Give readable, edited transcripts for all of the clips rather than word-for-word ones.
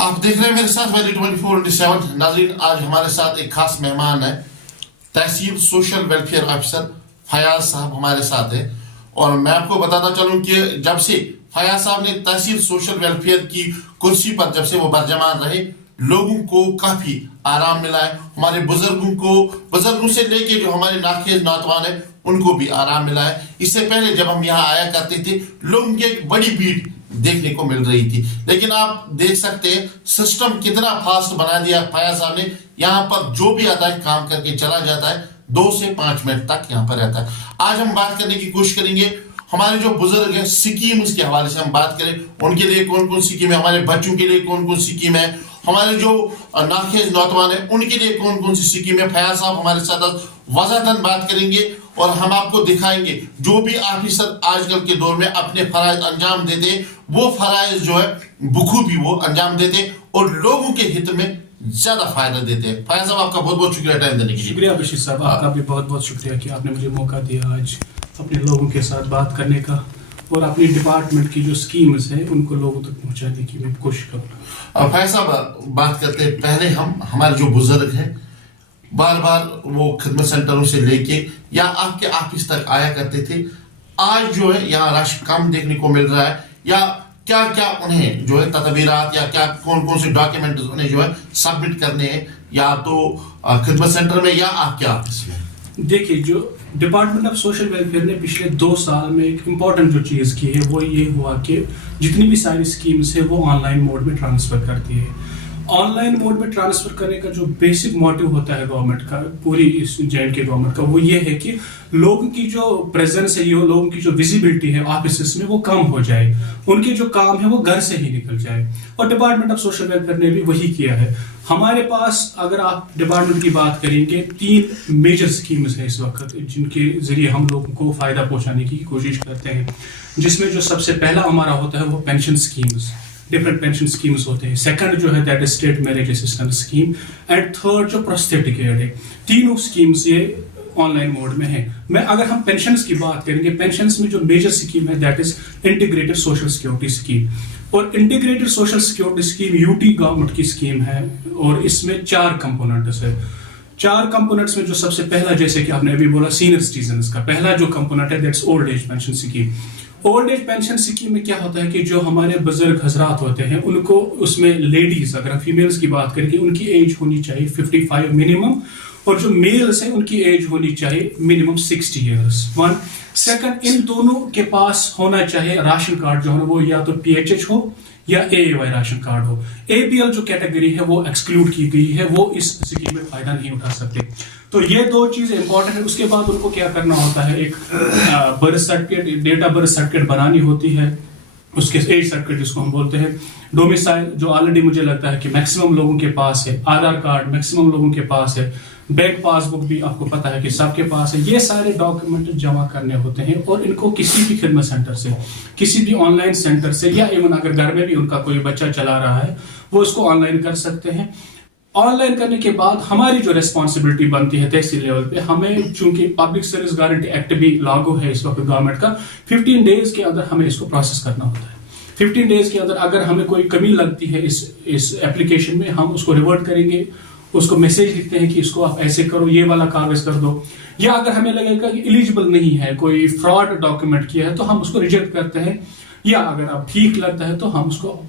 آپ دیکھ رہے ہیں میرے ساتھ ویلی 24/7 ناظرین. آج ہمارے ساتھ ایک خاص مہمان ہے, تحصیل سوشل ویلفیئر آفیسر فیاض صاحب ہمارے ساتھ ہے. اور میں آپ کو بتاتا چلوں کہ جب سے فیاض صاحب نے تحصیل سوشل ویلفیئر کی کرسی پر جب سے وہ برجمان رہے, لوگوں کو کافی آرام ملا ہے. ہمارے بزرگوں سے لے کے جو ہمارے ناخیز ناتوان ہیں ان کو بھی آرام ملا ہے. اس سے پہلے جب ہم یہاں آیا کرتے تھے لوگوں کی ایک بڑی بھیڑ دیکھنے کو مل رہی تھی, لیکن آپ دیکھ سکتے ہیں سسٹم کتنا فاسٹ بنا دیا فیاض صاحب نے. یہاں پر جو بھی آتا ہے کام کر کے چلا جاتا ہے, 2 سے 5 منٹ تک یہاں پر رہتا ہے. آج ہم بات کرنے کی کوشش کریں گے ہمارے جو بزرگ ہیں, سکیمز کے حوالے سے ہم بات کریں, ان کے لیے کون کون سکیم ہے, ہمارے بچوں کے لیے کون کون سکیم ہے, ہمارے جو ناخیز نوجوان ہیں ان کے لیے کون کون سی سکیم ہے. فیاض صاحب ہمارے ساتھ وضاحتاً بات کریں گے اور ہم آپ کو دکھائیں گے جو بھی آفیسر آج کل کے دور میں اپنے فرائض انجام دیتے ہیں وہ فرائض جو ہے بخوبی وہ انجام دیتے ہیں اور لوگوں کے ہت میں زیادہ فائدہ دیتے ہیں. فیاض صاحب آپ کا بہت بہت شکریہ ٹائم دینے کے لیے. شکریہ بشیر صاحب, آپ کا بھی بہت بہت شکریہ کہ آپ نے مجھے موقع دیا آج اپنے لوگوں کے ساتھ بات کرنے کا اور اپنی ڈپارٹمنٹ کی جو سکیمز ہیں ان کو لوگوں تک پہنچانے کی میں کوشش کروں. فیاض صاحب بات کرتے ہیں, پہلے ہمارے جو بزرگ ہیں بار بار وہ خدمت سینٹروں سے لے کے یا آپ کے آفس تک آیا کرتے تھے. آج جو ہے یہاں رش کم دیکھنے کو مل رہا ہے, یا کیا کیا انہیں جو ہے تدبیرات یا کیا کون کون سے ڈاکیومنٹ انہیں جو ہے سبمٹ کرنے ہیں, یا تو خدمت سینٹر میں یا آپ کے آفس میں؟ دیکھیے, جو ڈپارٹمنٹ آف سوشل ویلفیئر نے پچھلے 2 سال میں ایک امپورٹنٹ جو چیز کی ہے وہ یہ ہوا کہ جتنی بھی ساری اسکیمز ہیں وہ آن لائن موڈ میں ٹرانسفر کرتی ہے. آن لائن موڈ میں ٹرانسفر کرنے کا جو بیسک موٹیو ہوتا ہے گورنمنٹ کا, پوری اس جے کے گورنمنٹ کا, وہ یہ ہے کہ لوگوں کی جو پریزنس ہے, یہ لوگوں کی جو ویزیبلٹی ہے آفیسز میں وہ کم ہو جائے, ان کے جو کام ہے وہ گھر سے ہی نکل جائے. اور ڈپارٹمنٹ آف سوشل ویلفیئر نے بھی وہی کیا ہے. ہمارے پاس اگر آپ ڈپارٹمنٹ کی بات کریں گے 3 میجر سکیمز ہیں اس وقت جن کے ذریعے ہم لوگوں کو فائدہ پہنچانے کی کوشش کرتے ہیں, جس میں جو سب سے پہلا ہمارا ہوتا ہے وہ pension schemes, different pension schemes ہوتے ہیں. سیکنڈ جو ہے that is state marriage assistance scheme, and third جو پروستھیٹک ایڈ ہے. تینوں سکیمز یہ آن لائن موڈ میں ہیں. اگر ہم پینشنز کی بات کریں گے, پینشنز میں جو میجر سکیم ہے that is integrated social security scheme. اور integrated social security scheme UT government کی اسکیم ہے اور اس میں 4 کمپوننٹس ہے. 4 کمپوننٹس میں جو سب سے پہلا, جیسے کہ آپ نے ابھی بولا, سینئر سٹیزنز کا پہلا جو کمپوننٹ ہے that's old age pension scheme. Old age pension scheme میں کیا ہوتا ہے کہ جو ہمارے بزرگ حضرات ہوتے ہیں ان کو اس میں لیڈیز, اگر ہم فیمیلز کی بات کریں کہ ان کی ایج ہونی چاہیے 55 منیمم, اور جو میلز ہیں ان کی ایج ہونی چاہیے منیمم 60 ایئرس. 1 سیکنڈ, ان دونوں کے پاس ہونا چاہیے راشن کارڈ جو ہے وہ یا تو PHH ہو یا AAY راشن کارڈ ہو. APL جو کیٹیگری ہے وہ ایکسکلوڈ کی گئی ہے, وہ اس اسکیم میں فائدہ نہیں اٹھا سکتے. تو یہ 2 چیزیں امپورٹنٹ ہیں. اس کے بعد ان کو کیا کرنا ہوتا ہے, ایک birth certificate, date of birth certificate بنانی ہوتی ہے, اس کے ایج سرٹیفکیٹ جس کو ہم بولتے ہیں. ڈومیسائل جو آلریڈی مجھے لگتا ہے کہ میکسیمم لوگوں کے پاس ہے. آدھار کارڈ میکسیمم لوگوں کے پاس ہے. بینک پاس بک بھی آپ کو پتا ہے کہ سب کے پاس ہے. یہ سارے ڈاکیومنٹ جمع کرنے ہوتے ہیں اور ان کو کسی بھی خدمت سینٹر سے, کسی بھی آن لائن سینٹر سے, یا ایون اگر گھر میں بھی ان کا کوئی بچہ چلا رہا ہے وہ اس کو آن لائن کر سکتے ہیں. آن لائن کرنے کے بعد ہماری جو ریسپانسبلٹی بنتی ہے تحصیل لیول پہ, ہمیں چونکہ پبلک سروس گارنٹی ایکٹ بھی لاگو ہے اس وقت گورنمنٹ کا, 15 ڈیز کے اندر ہمیں اس کو پروسیس کرنا ہوتا ہے. 15 ڈیز کے اندر اگر ہمیں کوئی کمی لگتی ہے اس اپلیکیشن میں, ہم اس کو ریورٹ کریں گے, اس کو میسیج لکھتے ہیں کہ اس کو آپ ایسے کرو, یہ والا کاغذ کر دو. یا اگر ہمیں لگے گا کہ ایلیجیبل نہیں ہے, کوئی فراڈ ڈاکیومنٹ کیا ہے, تو ہم اس کو ریجیکٹ کرتے ہیں. یا اگر اب ٹھیک لگتا ہے تو ہم اس کو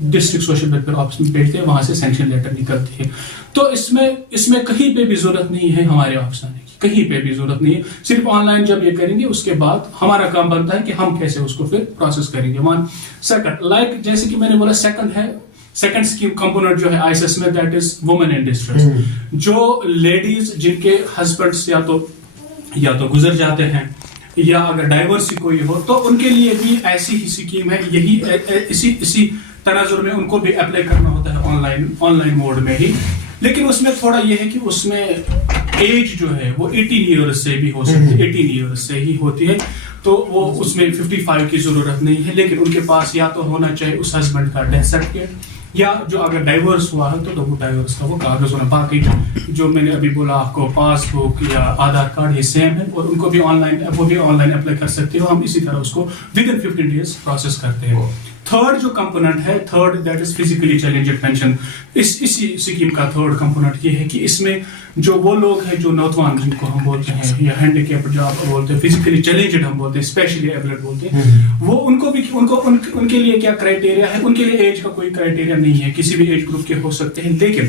ڈسٹرکٹ سوشل ویلفیئر آفس میں بھیجتے ہیں, وہاں سے سینکشن لیٹر نکلتی ہے. تو اس میں کہیں پہ بھی ضرورت نہیں ہے ہمارے آفس آنے کی, کہیں پہ بھی ضرورت نہیں ہے. صرف آن لائن جب یہ کریں گے اس کے بعد ہمارا کام بنتا ہے کہ ہم کیسے اس کو پھر پروسیس کریں گے. 1 سیکنڈ, لائک جیسے کہ میں نے بولا سیکنڈ ہے, سیکنڈ اسکیم کمپوننٹ جو ہے ISS میں that is woman in distress. جو لیڈیز جن کے ہسبینڈس یا تو گزر جاتے ہیں یا اگر ڈائیورسی کوئی ہو, تو ان کے لیے بھی ایسی ہی اسکیم ہے. یہی اسی تناظر میں ان کو بھی اپلائی کرنا ہوتا ہے آن لائن موڈ میں ہی. لیکن اس میں تھوڑا یہ ہے کہ اس میں ایج جو ہے وہ 18 ایئرس سے بھی ہو سکتی ہے, 18 ایئرس سے ہی ہوتی ہے. تو وہ اس میں 55 کی ضرورت نہیں ہے. لیکن ان کے پاس یا تو ہونا چاہیے اس ہسبینڈ کا ڈیتھ سرٹیفکیٹ, یا جو اگر ڈائیورس ہوا ہے تو وہ ڈائیورس کا وہ کاغذ ہونا. باقی جو میں نے ابھی بولا آپ کو, پاس بک یا آدھار کارڈ, یہ سیم ہے, اور ان کو بھی آن لائن اپلائی کر سکتے ہو. ہم اسی طرح اس کو ود ان 15 ڈیز پروسیس کرتے ہیں. تھرڈ جو کمپوننٹ ہے third that is physically challenged pension. اسی اسکیم کا تھرڈ کمپوننٹ یہ ہے کہ اس میں جو وہ لوگ ہیں جو نوجوان جن کو ہم بولتے ہیں یا ہینڈیکیپ جو آپ بولتے ہیں فزیکلی چیلنجڈ ہم بولتے ہیں اسپیشلی ایبلڈ بولتے ہیں, وہ ان کو بھی ان کے لیے کیا کرائٹیریا ہے. ان کے لیے ایج کا کوئی کرائٹیریا نہیں ہے, کسی بھی ایج گروپ کے ہو سکتے ہیں, لیکن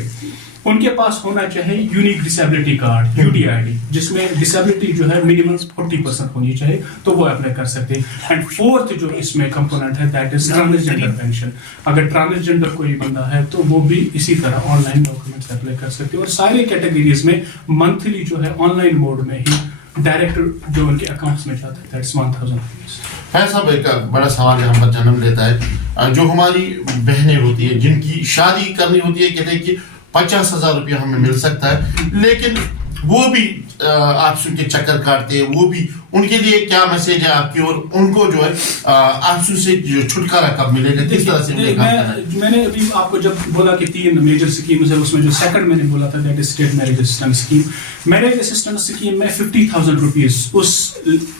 ان کے پاس ہونا چاہیے یونیک ڈسیبلٹی کارڈ UDID جس میں ڈسیبلٹی جو ہے منیمم 40% ہونی چاہیے, تو وہ اپلائی کر سکتے ہیں. اینڈ فورتھ جو اس میں کمپوننٹ ہے دیٹ از ٹرانسجینڈر پینشن. اگر ٹرانسجینڈر کوئی بندہ ہے تو وہ بھی اسی طرح آن لائن ڈاکومنٹس اپلائی کر سکتے ہیں. اور سارے کیٹیگریز میں منتھلی جو ہے آن لائن موڈ میں ہی ڈائریکٹ جو ان کے اکاؤنٹس میں جاتا ہے دیٹس 1000 روپیز. صاحب ایک بڑا سوال یہاں پر جنم لیتا ہے, جو ہماری بہنیں ہوتی ہیں جن کی شادی کرنی ہوتی ہے, کہتے ہیں کہ 50,000 روپیہ ہمیں مل سکتا ہے, لیکن وہ بھی آپسوں کے چکر کاٹتے ہیں, وہ بھی ان کے لیے کیا میسج ہے آپ کی, اور ان کو جو ہے آپسوں سے جو چھٹکارا کب ملے گا, کس طرح سے میں نے ابھی آپ کو جب بولا کہ 3 میجر اسکیمز ہیں, اس میں جو سیکنڈ میں نے بولا تھا that is state marriage assistance scheme. Marriage assistance scheme میں 50,000 روپیز اس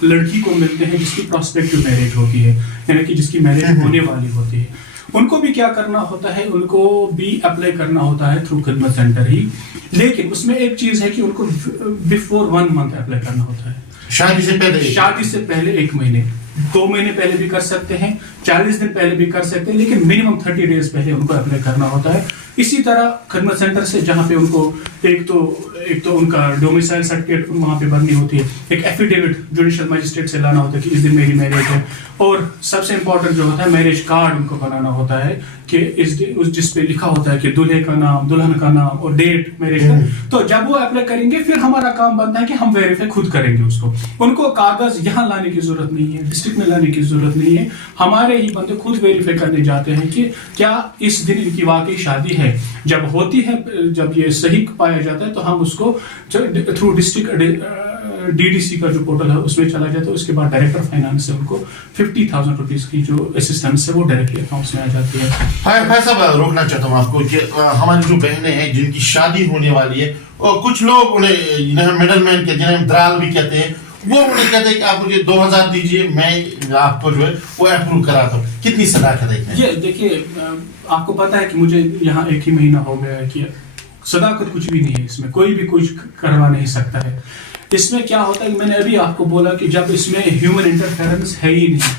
لڑکی کو ملتے ہیں جس کی پراسپیکٹو میرج ہوتی ہے, یعنی کہ جس کی میرج ہونے والی ہوتی ہے. ان کو بھی کیا کرنا ہوتا ہے, ان کو بھی اپلائی کرنا ہوتا ہے تھرو خدمت سینٹر ہی, لیکن اس میں ایک چیز ہے کہ ان کو بفور 1 month اپلائی کرنا ہوتا ہے. شادی سے پہلے 1 مہینے, 2 مہینے پہلے بھی کر سکتے ہیں, 40 دن پہلے بھی کر سکتے ہیں, لیکن منیمم 30 days پہلے ان کو اپلائی کرنا ہوتا ہے. اسی طرح خدمت سینٹر سے جہاں پہ ان کو ایک تو ان کا ڈومیسائل سرٹیفکیٹ وہاں پہ بھرنی ہوتی ہے, ایک ایفیڈیوٹ جوڈیشل مجسٹریٹ سے لانا ہوتا ہے کہ اس دن میری میرج ہے, اور سب سے امپورٹنٹ جو ہوتا ہے میرج کارڈ ان کو بنانا ہوتا ہے کہ جس پہ لکھا ہوتا ہے کہ دلہے کا نام, دلہن کا نام اور ڈیٹ میرج کا. تو جب وہ اپلائی کریں گے پھر ہمارا کام بنتا ہے کہ ہم ویریفائی خود کریں گے اس کو. ان کو کاغذ یہاں لانے کی ضرورت نہیں ہے, ڈسٹرکٹ میں لانے کی ضرورت نہیں ہے, ہمارے ہی بندے خود ویریفائی کرنے جاتے ہیں کہ کیا اس دن ان کی واقعی شادی ہے. جب ہوتی ہے, جب یہ صحیح پایا جاتا ہے تو ہم اس کو تھرو ڈسٹرکٹ DDC کا جو پورٹل ہے اس میں چلا جاتا ہے. اس کے بعد ڈائریکٹر فائنانس سے ان کو 50,000 روپیز کی جو اسسٹنس ہے وہ ڈائریکٹلی اکاؤنٹس میں آ جاتی ہے. بھائی صاحب روکنا چاہتا ہوں آپ کو کہ ہماری جو بہنیں ہیں جن کی شادی ہونے والی ہے, اور کچھ لوگ انہیں مڈل مین کے جنہیں درال بھی کہتے ہیں, وہ انہیں کہتے ہیں کہ آپ مجھے 2,000 دیجیے, میں آپ کو جو ہے وہ اپروو کراتا ہوں. کتنی صداقت ہے؟ یہ دیکھیے آپ کو پتا ہے کہ مجھے یہاں 1 ہی مہینہ ہو گیا ہے کہ صداقت کچھ بھی نہیں ہے, اس میں کوئی بھی کچھ کروا نہیں سکتا ہے. اس میں کیا ہوتا ہے کہ میں نے ابھی آپ کو بولا کہ جب اس میں ہیومن انٹرفیرنس ہے ہی نہیں,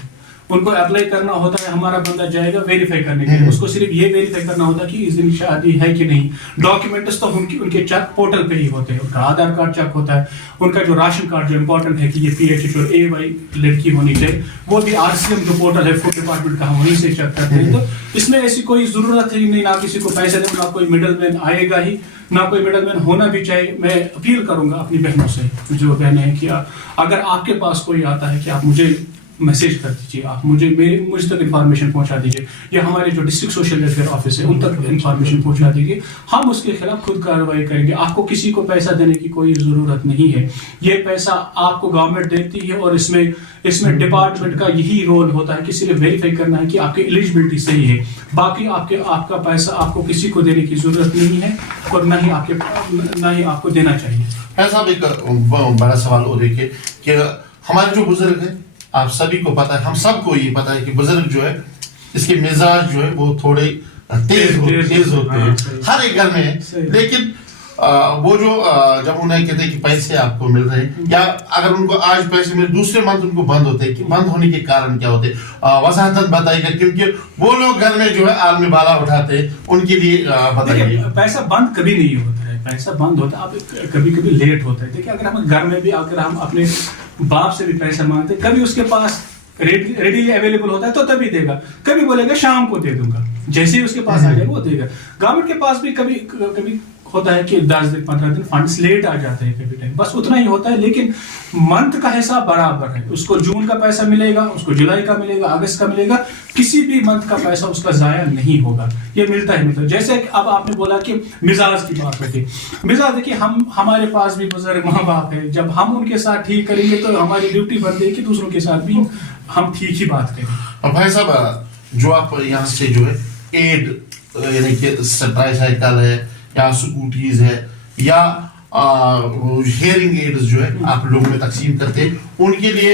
ان کو اپلائی کرنا ہوتا ہے, ہمارا بندہ جائے گا ویریفائی کرنے کے لیے, اس کو صرف یہ ویریفائی کرنا ہوتا ہے کہ اس دن شادی ہے کہ نہیں. ڈاکیومنٹس تو ان کے چیک پورٹل پہ ہی ہوتے ہیں, ان کا آدھار کارڈ چیک ہوتا ہے, ان کا جو راشن کارڈ جو امپورٹنٹ ہے کہ یہ PH اور AY لڑکی ہونی چاہیے, وہ بھی RCM جو پورٹل ہے فوڈ ڈپارٹمنٹ کا, ہم وہیں سے چیک کرتے ہیں. تو اس میں ایسی کوئی ضرورت ہے نہیں, نہ کسی کو پیسے دینا, نہ کوئی مڈل مین آئے گا ہی, نہ کوئی مڈل مین ہونا بھی چاہیے. میں اپیل کروں گا اپنی بہنوں سے جو بہنیں ہیں کہ اگر آپ کے پاس کوئی آتا ہے کہ آپ مجھے میسیج کر دیجیے, آپ مجھ تک انفارمیشن پہنچا دیجیے, یا ہمارے جو ڈسٹرکٹ سوشل ویلفیئر آفس ہے ان تک انفارمیشن پہنچا دیجیے, ہم اس کے خلاف خود کارروائی کریں گے. آپ کو کسی کو پیسہ دینے کی کوئی ضرورت نہیں ہے, یہ پیسہ آپ کو گورنمنٹ دیتی ہے, اور اس میں ڈپارٹمنٹ کا یہی رول ہوتا ہے کہ صرف ویریفائی کرنا ہے کہ آپ کی ایلیجبلٹی صحیح ہے. باقی آپ کا پیسہ آپ کو کسی کو دینے کی ضرورت نہیں ہے, اور نہ ہی آپ کو دینا چاہیے. صاحب ایک بڑا سوال اور ہے کہ ہمارے جو بزرگ ہیں, آپ سبھی کو پتا ہے, ہم سب کو یہ پتا ہے کہ بزرگ جو ہے اس کے مزاج جو ہے وہ تھوڑے تیز ہوتے ہیں, ہر ایک گھر میں ہے. لیکن وہ جو جب انہیں کہتے ہیں کہ پیسے آپ کو مل رہے ہیں, یا اگر ان کو آج پیسے ملے دوسرے منتھ ان کو بند ہوتے ہیں, کہ بند ہونے کے کارن کیا ہوتے ہیں, وضاحت بتائیے گا, کیونکہ وہ لوگ گھر میں جو ہے عالمی بالا اٹھاتے ہیں, ان کے لیے بتائیے. پیسہ بند کبھی نہیں ہوتا ہے, پیسہ بند ہوتا ہے, کبھی لیٹ ہوتا ہے. دیکھیں اگر ہم گھر میں بھی اگر ہم اپنے باپ سے بھی پیسہ مانگتے, کبھی اس کے پاس ریڈیلی اویلیبل ہوتا ہے تو تبھی دے گا, کبھی بولے گا شام کو دے دوں گا, جیسے ہی اس کے پاس آ جائے وہ دے گا. گورنمنٹ کے پاس بھی کبھی ہوتا ہے کہ 10 دن 15 دن فنڈس لیٹ آ جاتے ہیں کبھی ٹائم, بس اتنا ہی ہوتا ہے. لیکن منتھ کا حساب برابر ہے, اس کو جون کا پیسہ ملے گا, اس کو جولائی کا ملے گا, اگست کا ملے گا, کسی بھی منتھ کا پیسہ اس کا ضائع نہیں ہوگا, یہ ملتا ہے. جیسے اب آپ نے بولا کہ مزاج کی بات ہوتی, مزاج دیکھیے ہمارے پاس بھی بزرگ ماں باپ ہے, جب ہم ان کے ساتھ ٹھیک کریں گے تو ہماری ڈیوٹی بنتی ہے کہ دوسروں کے ساتھ بھی ہم ٹھیک ہی بات کریں. اور بھائی صاحب جو آپ یہاں سے جو ہے ایڈ یعنی کہ ٹرائی سائیکل ہے یا سکوٹیز ہے یا ہیئرنگ ایڈز جو ہے آپ لوگوں میں تقسیم کرتے ہیں, ان کے لیے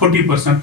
40%,